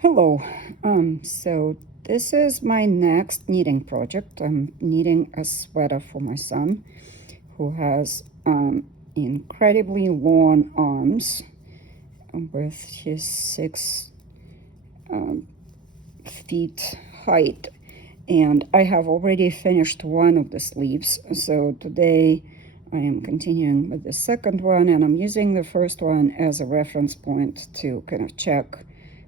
Hello. So this is my next knitting project. I'm knitting a sweater for my son who has incredibly long arms with his 6 feet height. And I have already finished one of the sleeves. So today I am continuing with the second one, and I'm using the first one as a reference point to kind of check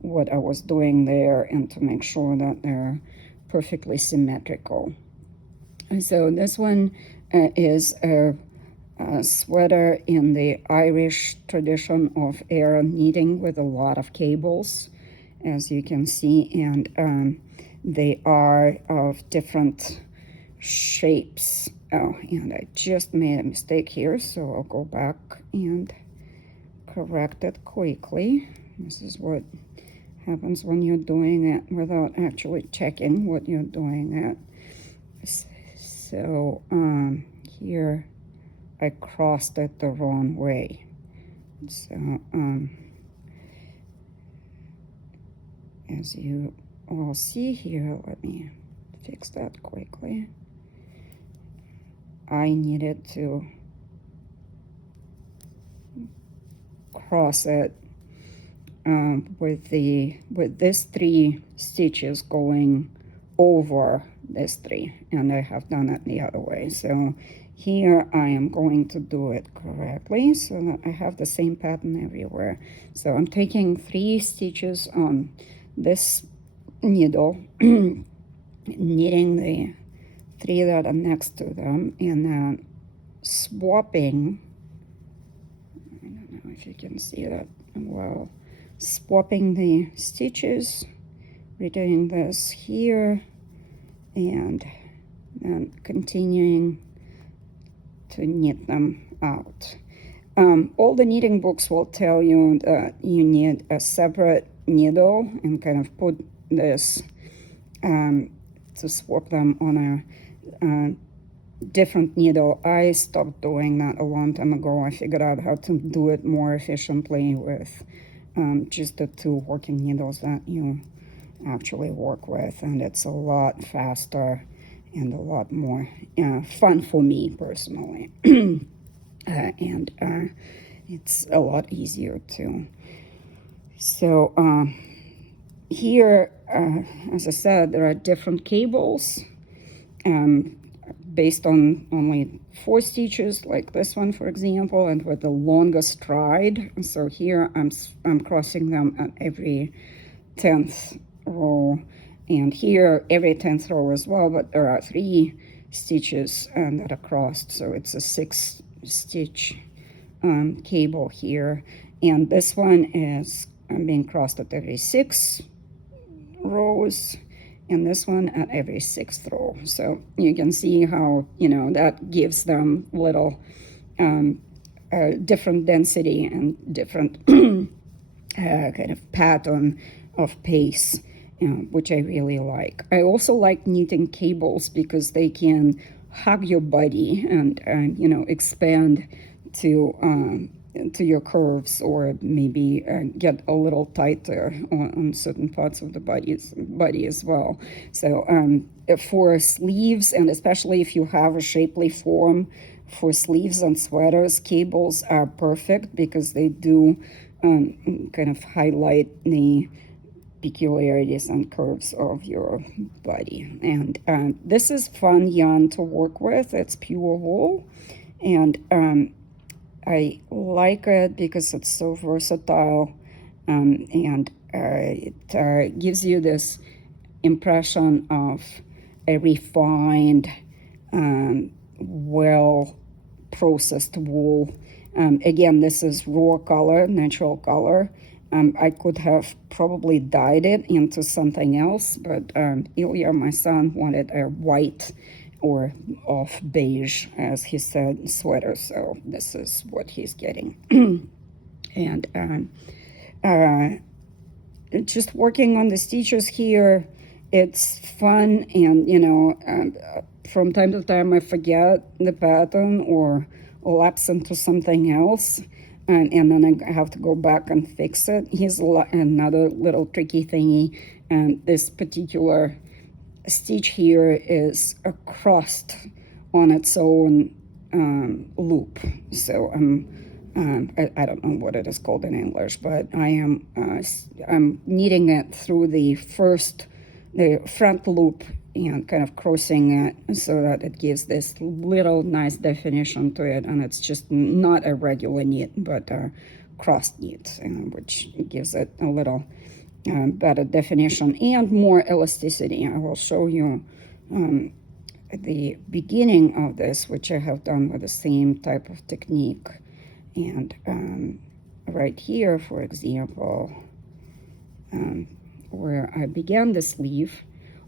what I was doing there and to make sure that they're perfectly symmetrical. And so this one is a sweater in the Irish tradition of Aran knitting with a lot of cables, as you can see, and they are of different shapes. Oh, and I just made a mistake here, so I'll go back and correct it quickly. This is what happens when you're doing it without actually checking what you're doing it. So here I crossed it the wrong way. So as you all see here, let me fix that quickly. I needed to cross it with this 3 stitches going over this 3, and I have done it the other way. So here I am going to do it correctly so that I have the same pattern everywhere. So I'm taking 3 stitches on this needle, knitting the 3 that are next to them, and then swapping. I don't know if you can see that well. Swapping the stitches, redoing this here, and then continuing to knit them out. All the knitting books will tell you that you need a separate needle and kind of put this to swap them on a different needle. I stopped doing that a long time ago. I figured out how to do it more efficiently with just the 2 working needles that you actually work with, and it's a lot faster and a lot more fun for me personally. And it's a lot easier too. So here, as I said, there are different cables based on only 4 stitches, like this one, for example, and with the longest stride. So here I'm crossing them at every 10th row, and here every 10th row as well, but there are 3 stitches that are crossed, so it's a 6 stitch cable here, and this one is being crossed at every 6 rows, and this one at every 6th row. So you can see how, that gives them little different density and different kind of pattern of pace, which I really like. I also like knitting cables because they can hug your body and expand to your curves, or maybe get a little tighter on certain parts of the body as well. So for sleeves, and especially if you have a shapely form for sleeves and sweaters, cables are perfect because they do kind of highlight the peculiarities and curves of your body. And this is fun yarn to work with. It's pure wool, and I like it because it's so versatile, and it gives you this impression of a refined, well processed wool. Again, this is raw color, natural color. I could have probably dyed it into something else, but Ilya, my son, wanted a white or off beige, as he said, sweater, so this is what he's getting. And just working on the stitches here, it's fun, and from time to time I forget the pattern or lapse into something else. and then I have to go back and fix it. Here's another little tricky thingy, and this particular stitch here is crossed on its own loop. So I don't know what it is called in English, but I'm knitting it through the front loop and kind of crossing it so that it gives this little nice definition to it, and it's just not a regular knit but a crossed knit, which gives it a little better definition and more elasticity. I will show you the beginning of this, which I have done with the same type of technique. And right here, for example, where I began the sleeve,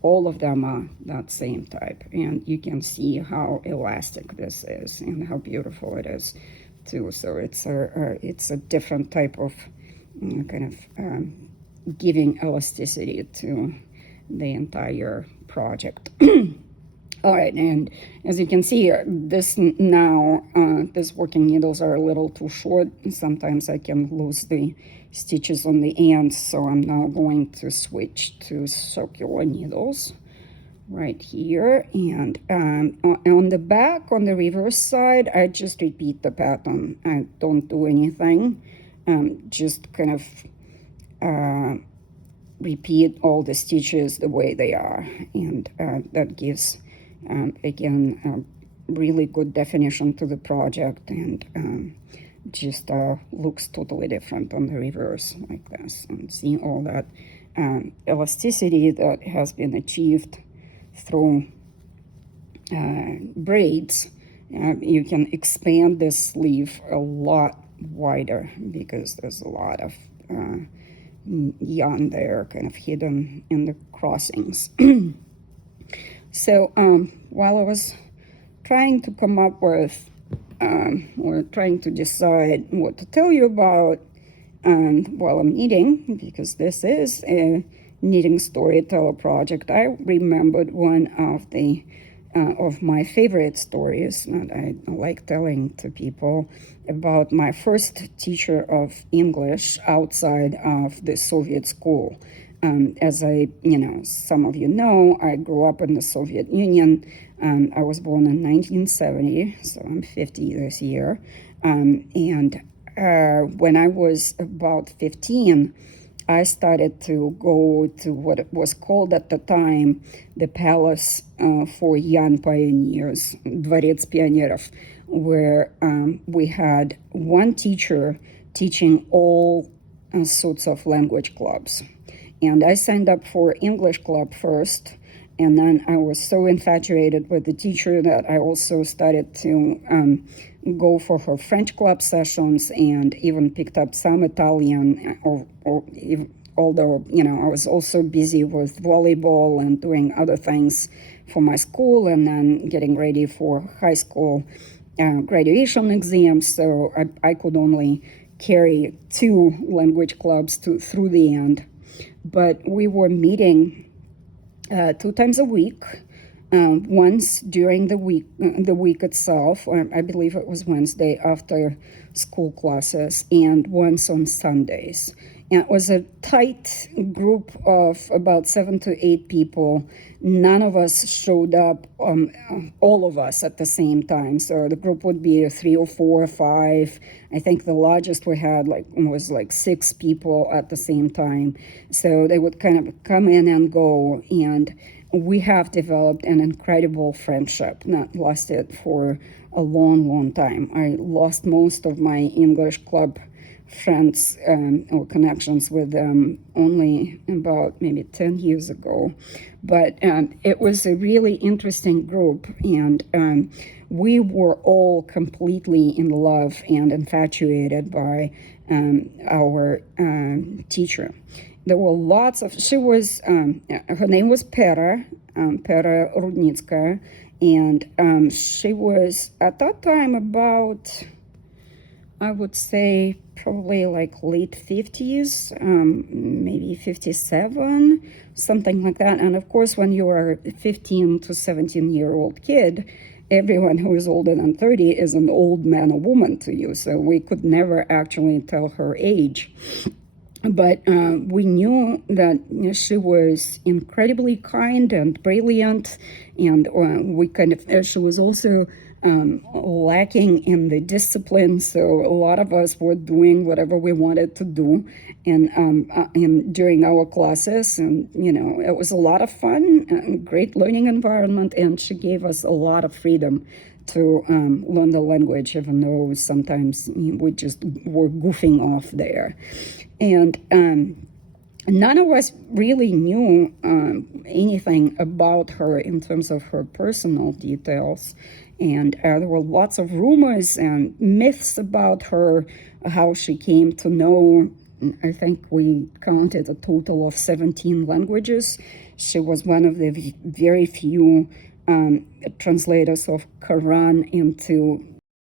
all of them are that same type, and you can see how elastic this is and how beautiful it is too. So it's a different type of kind of giving elasticity to the entire project. All right, and as you can see, this working needles are a little too short. Sometimes I can lose the stitches on the ends, so I'm now going to switch to circular needles right here. And on the back, on the reverse side, I just repeat the pattern. I don't do anything, just kind of repeat all the stitches the way they are, and that gives again a really good definition to the project, and just looks totally different on the reverse like this. And see all that elasticity that has been achieved through braids. You can expand this sleeve a lot wider because there's a lot of yarn there kind of hidden in the crossings. So while I was trying to come up with or trying to decide what to tell you about while I'm knitting, because this is a knitting storyteller project, I remembered one of my favorite stories that I like telling to people about my first teacher of English outside of the Soviet school. As some of you know, I grew up in the Soviet Union. I was born in 1970, so I'm 50 this year. And when I was about 15, I started to go to what it was called at the time the Palace for Young Pioneers, Dvorets Pionеров, where we had one teacher teaching all sorts of language clubs. And I signed up for English club first, and then I was so infatuated with the teacher that I also started to go for her French club sessions, and even picked up some Italian, although, I was also busy with volleyball and doing other things for my school, and then getting ready for high school graduation exams, so I could only carry 2 language clubs through the end. But we were meeting 2 times a week, once during the week itself, or I believe it was Wednesday after school classes, and once on Sundays. And it was a tight group of about 7 to 8 people. None of us showed up, all of us at the same time. So the group would be 3 or 4 or 5. I think the largest we had was 6 people at the same time. So they would kind of come in and go, and we have developed an incredible friendship that lasted for a long, long time. I lost most of my English club friends or connections with them only about maybe 10 years ago. But it was a really interesting group, and we were all completely in love and infatuated by our teacher. There were lots of, her name was Pera Rudnitskaya, and she was at that time about, I would say, probably late 50s, maybe 57, something like that. And of course, when you are a 15 to 17-year-old kid, everyone who is older than 30 is an old man or woman to you. So we could never actually tell her age. But we knew that she was incredibly kind and brilliant, and she was also lacking in the discipline. So a lot of us were doing whatever we wanted to do, and during our classes, and it was a lot of fun, and great learning environment, and she gave us a lot of freedom to learn the language, even though sometimes we just were goofing off there. And none of us really knew anything about her in terms of her personal details. And there were lots of rumors and myths about her, how she came to know. I think we counted a total of 17 languages. She was one of the very few translators of Quran into